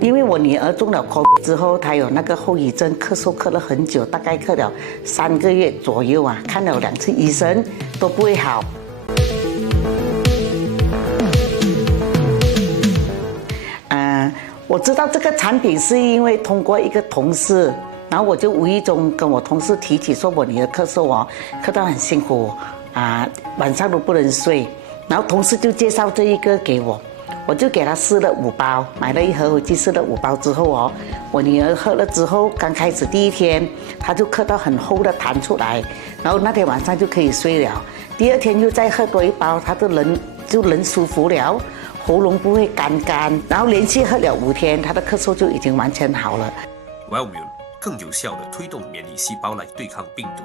因为我女儿中了 COVID 之后，她有那个后遗症，咳嗽咳了很久，大概咳了3个月左右啊，看了2次医生都不会好。我知道这个产品是因为通过一个同事，然后我就无意中跟我同事提起说，我女儿咳嗽哦，咳到很辛苦晚上都不能睡，然后同事就介绍这一个给我。我就给他试了5包，买了1盒回去试了5包之后哦，我女儿喝了之后，刚开始第1天，她就咳到很厚的痰出来，然后那天晚上就可以睡了。第2天又再喝多1包，她的人舒服了，喉咙不会干，然后连续喝了5天，她的咳嗽就已经完全好了。Wellmune 更有效地推动免疫细胞来对抗病毒。